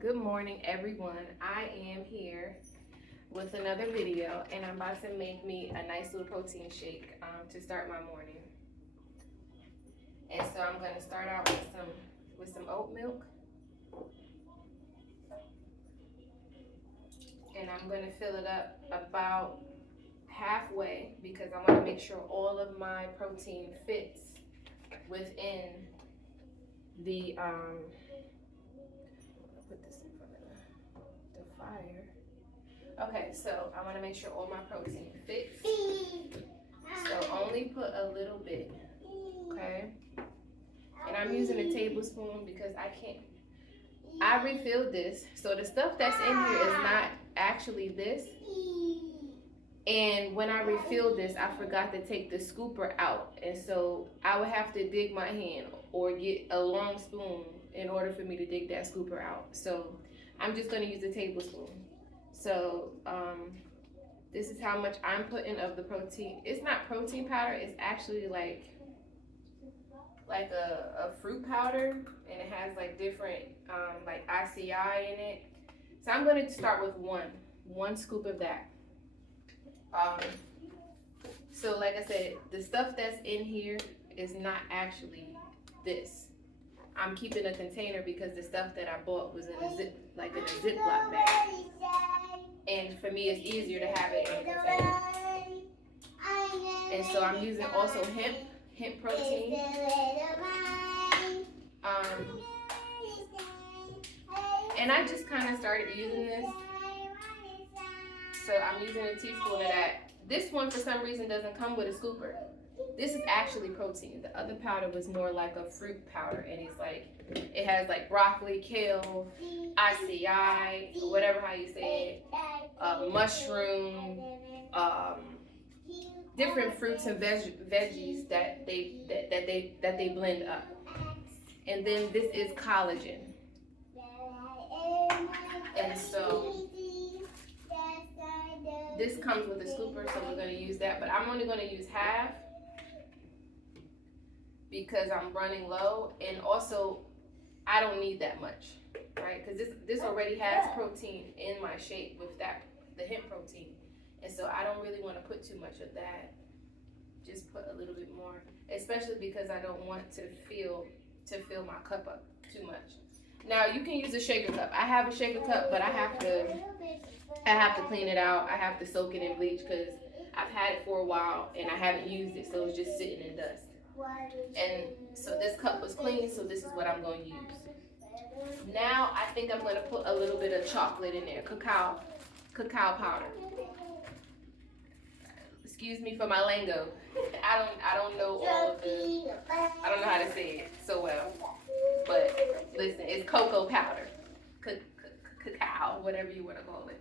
Good morning, everyone. I am here with another video, and I'm about to make me a nice little protein shake to start my morning. And so I'm going to start out with some oat milk, and I'm going to fill it up about halfway because I want to make sure all of my protein fits within the put this in front of the fire. Okay, so I want to make sure all my protein fits. So only put a little bit, okay? And I'm using a tablespoon because I refilled this. So the stuff that's in here is not actually this. And when I refilled this, I forgot to take the scooper out. And so I would have to dig my hand or get a long spoon in order for me to dig that scooper out. So I'm just gonna use a tablespoon. So this is how much I'm putting of the protein. It's not protein powder, it's actually like a fruit powder, and it has like different like ICI in it. So I'm gonna start with one scoop of that. So like I said, the stuff that's in here is not actually this. I'm keeping a container because the stuff that I bought was in a Ziploc bag. And for me, it's easier to have it in a container. And so I'm using also hemp protein. And I just kind of started using this. So I'm using a teaspoon of that. This one, for some reason, doesn't come with a scooper. This is actually protein. The other powder was more like a fruit powder, and it has like broccoli, kale, ICI, whatever how you say it, mushroom, different fruits and veggies that they blend up. And then this is collagen. And so this comes with a scooper, so we're going to use that, but I'm only going to use half because I'm running low, and also I don't need that much, right? Because this already has protein in my shake with the hemp protein, and so I don't really want to put too much of that. Just put a little bit more, especially because I don't want to fill my cup up too much. Now you can use a shaker cup. I have a shaker cup, but I have to clean it out. I have to soak it in bleach because I've had it for a while and I haven't used it, so it's just sitting in dust. And so this cup was clean, so this is what I'm going to use. Now I think I'm going to put a little bit of chocolate in there, cacao powder. Excuse me for my lingo. I don't know all of I don't know how to say it so well. But listen, it's cocoa powder, cacao, whatever you want to call it.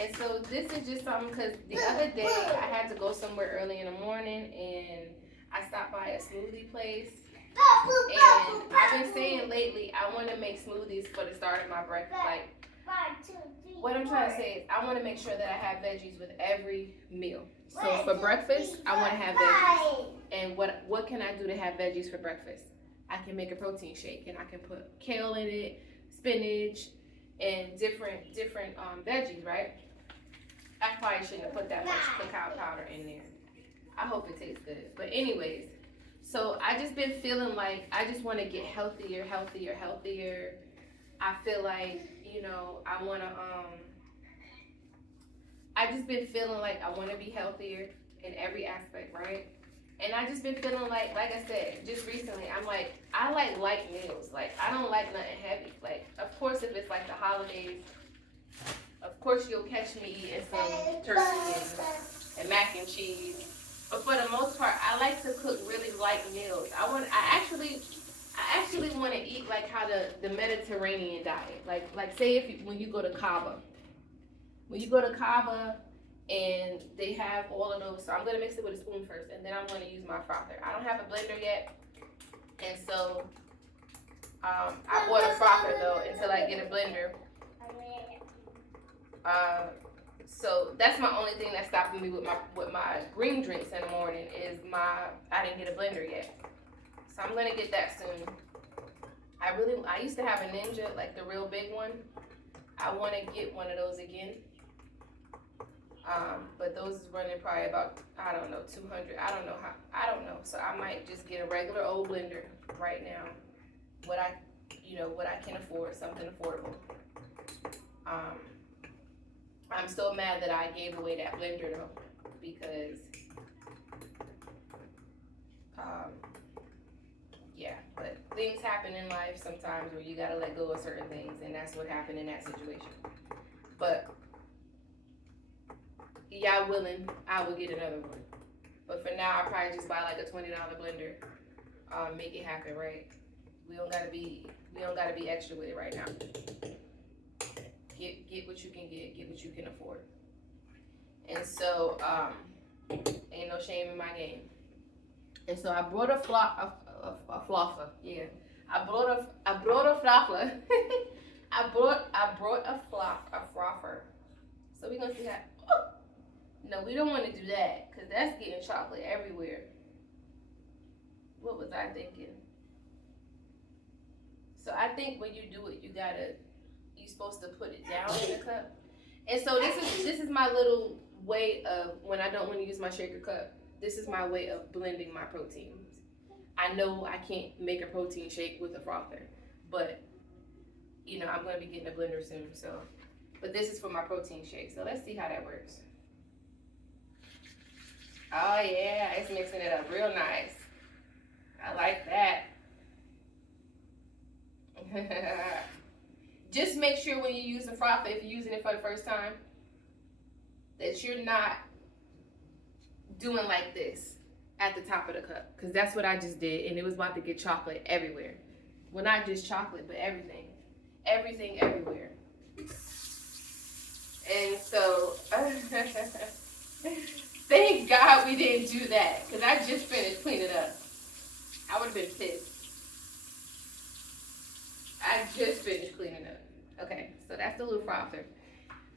And so this is just something because the other day I had to go somewhere early in the morning and I stopped by a smoothie place. And I've been saying lately I want to make smoothies for the start of my breakfast. Like, what I'm trying to say is I want to make sure that I have veggies with every meal. So for breakfast, I want to have veggies. And what can I do to have veggies for breakfast? I can make a protein shake, and I can put kale in it, spinach, and different veggies, right? I probably shouldn't have put that much cacao powder in there. I hope it tastes good. But anyways, so I just been feeling like I just want to get healthier. I feel like, I want to, I just been feeling like I want to be healthier in every aspect, right? And I just been feeling like I said, just recently, I'm like, I like light meals. Like, I don't like nothing heavy. Like, of course, if it's like the holidays, of course you'll catch me eating some turkey and mac and cheese. But for the most part, I like to cook really light meals. I actually want to eat like how the Mediterranean diet. Like say when you go to Cabo. When you go to Cabo, and they have all of those, so I'm going to mix it with a spoon first, and then I'm going to use my frother. I don't have a blender yet, and so I bought a frother though until I get a blender. So that's my only thing that's stopping me with my green drinks in the morning is I didn't get a blender yet. So I'm going to get that soon. I used to have a Ninja, like the real big one. I want to get one of those again. But those is running probably about, I don't know, 200. I don't know. So I might just get a regular old blender right now. What I can afford, something affordable. I'm still mad that I gave away that blender though, because yeah, but things happen in life sometimes where you gotta let go of certain things, and that's what happened in that situation. But yeah, willing, I will get another one. But for now, I'll probably just buy like a $20 blender. Make it happen, right? We don't gotta be extra with it right now. Get what you can get what you can afford. And so, ain't no shame in my game. And so I brought a fluffer. Yeah, I brought a fluffer. I brought a frother. So we're gonna see how. Oh! No, we don't want to do that because that's getting chocolate everywhere. What was I thinking? So I think when you do it, you're supposed to put it down in the cup. And so this is my little way of, when I don't want to use my shaker cup, this is my way of blending my proteins. I know I can't make a protein shake with a frother, but you know, I'm going to be getting a blender soon. So, but this is for my protein shake. So let's see how that works. Oh yeah, it's mixing it up real nice. I like that. Just make sure when you use the frother, if you're using it for the first time, that you're not doing like this at the top of the cup, because that's what I just did, and it was about to get chocolate everywhere. Well, not just chocolate, but everything everywhere. And so thank God we didn't do that, because I just finished cleaning up. I would have been pissed. I just finished cleaning up. Okay, so that's the little frother.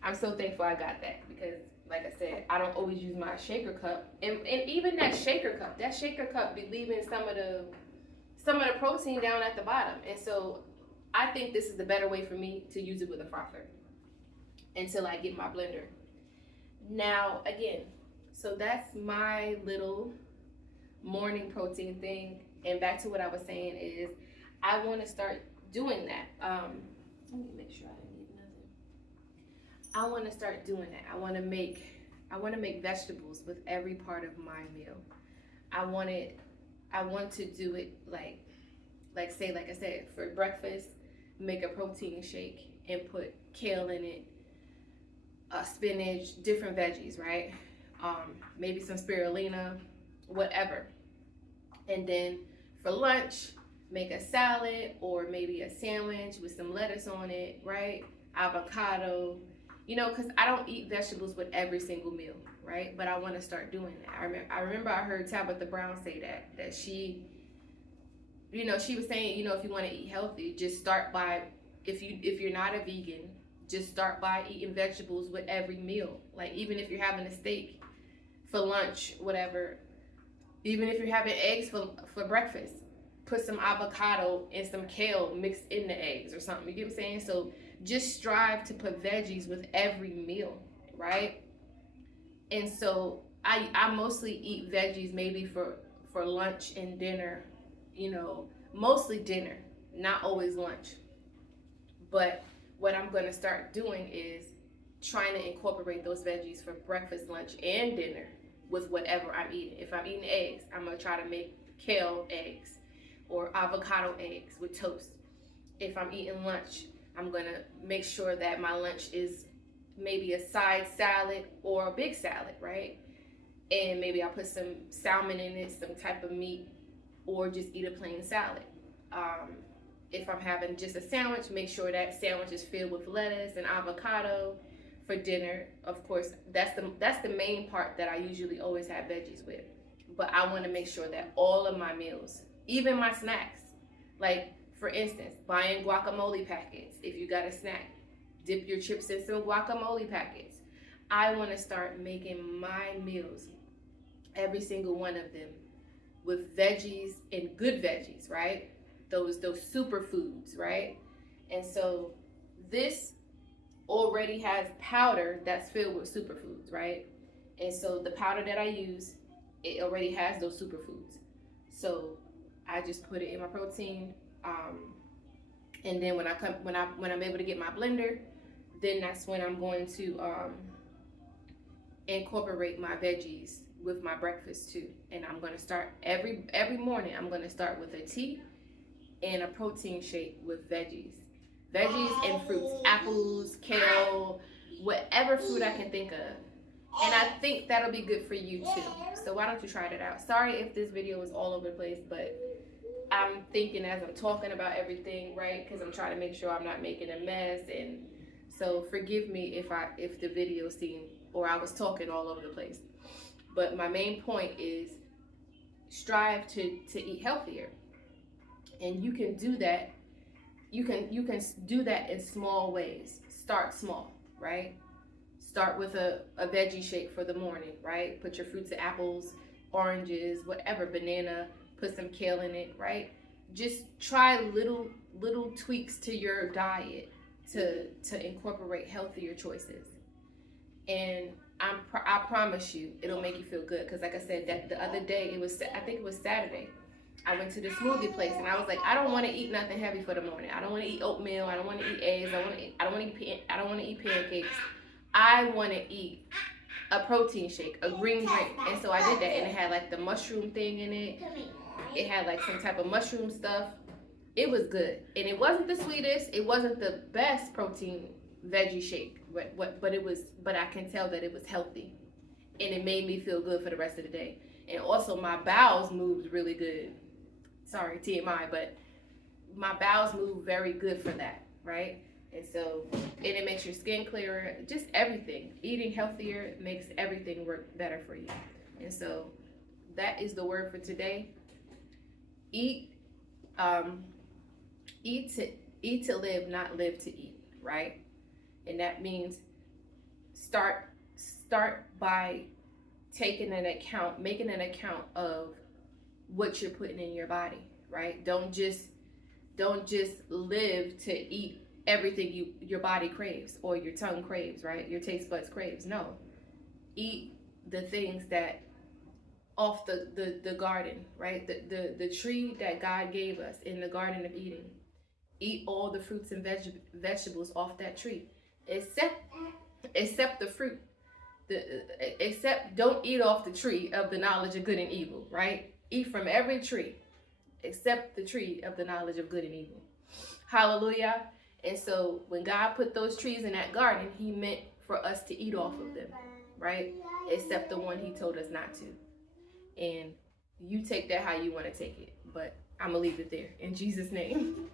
I'm so thankful I got that, because like I said, I don't always use my shaker cup. And even that shaker cup be leaving some of the protein down at the bottom. And so I think this is the better way for me to use it with a frother until I get my blender. Now, again, so that's my little morning protein thing. And back to what I was saying is, I want to start doing that. Let me make sure I didn't need nothing. I want to start doing that. I want to make vegetables with every part of my meal. I want to do it like I said, for breakfast, make a protein shake and put kale in it, spinach, different veggies, right? Maybe some spirulina, whatever. And then for lunch, make a salad or maybe a sandwich with some lettuce on it, right? Avocado, you know, because I don't eat vegetables with every single meal, right? But I want to start doing that. I remember I heard Tabitha Brown say that she, you know, she was saying, you know, if you want to eat healthy, just start by, if you're not a vegan, just start by eating vegetables with every meal. Like, even if you're having a steak for lunch, whatever, even if you're having eggs for breakfast, put some avocado and some kale mixed in the eggs or something. You get what I'm saying? So just strive to put veggies with every meal, right? And so I mostly eat veggies maybe for lunch and dinner, you know, mostly dinner, not always lunch. But what I'm going to start doing is trying to incorporate those veggies for breakfast, lunch, and dinner with whatever I'm eating. If I'm eating eggs, I'm going to try to make kale eggs or avocado eggs with toast. If I'm eating lunch, I'm going to make sure that my lunch is maybe a side salad or a big salad, right? And maybe I'll put some salmon in it, some type of meat, or just eat a plain salad. If I'm having just a sandwich, make sure that sandwich is filled with lettuce and avocado. For dinner, of course, that's the main part that I usually always have veggies with. But I want to make sure that all of my meals, even my snacks, like for instance, buying guacamole packets. If you got a snack, dip your chips in some guacamole packets. I want to start making my meals, every single one of them, with veggies and good veggies, right? those superfoods, right? And so this already has powder that's filled with superfoods, right? And so the powder that I use, it already has those superfoods. So I just put it in my protein, and then when I'm able to get my blender, then that's when I'm going to incorporate my veggies with my breakfast too. And I'm going to start every morning. I'm going to start with a tea and a protein shake with veggies and fruits, apples, kale, whatever food I can think of. And I think that'll be good for you too. So why don't you try that out? Sorry if this video is all over the place, but I'm thinking as I'm talking about everything, right? Because I'm trying to make sure I'm not making a mess. And so forgive me if the video seemed, or I was talking all over the place. But my main point is strive to eat healthier. And you can do that. You can do that in small ways. Start small, right? Start with a veggie shake for the morning, right? Put your fruits and apples, oranges, whatever, banana, put some kale in it, right? Just try little tweaks to your diet to incorporate healthier choices. And I promise you, it'll make you feel good. Because like I said, that the other day, I think it was Saturday, I went to the smoothie place and I was like, I don't want to eat nothing heavy for the morning. I don't want to eat oatmeal. I don't want to eat eggs. I don't want to eat pancakes. I want to eat a protein shake, a green drink. And so I did that, and it had like the mushroom thing in it. It had like some type of mushroom stuff. It was good. And it wasn't the sweetest. It wasn't the best protein veggie shake, but I can tell that it was healthy. And it made me feel good for the rest of the day. And also my bowels moved really good. Sorry, TMI, but my bowels move very good for that, right? And so, and it makes your skin clearer, just everything. Eating healthier makes everything work better for you. And so that is the word for today. Eat to live, not live to eat, right? And that means start by making an account of what you're putting in your body, right? Don't just live to eat everything your body craves or your tongue craves, right? Your taste buds craves. No. Eat the things that off the garden, right? The tree that God gave us in the Garden of Eden. Eat all the fruits and vegetables off that tree. Except the fruit. Except don't eat off the tree of the knowledge of good and evil, right? Eat from every tree except the tree of the knowledge of good and evil. Hallelujah. And so when God put those trees in that garden, he meant for us to eat off of them, right? Except the one he told us not to. And you take that how you want to take it. But I'm going to leave it there. In Jesus' name.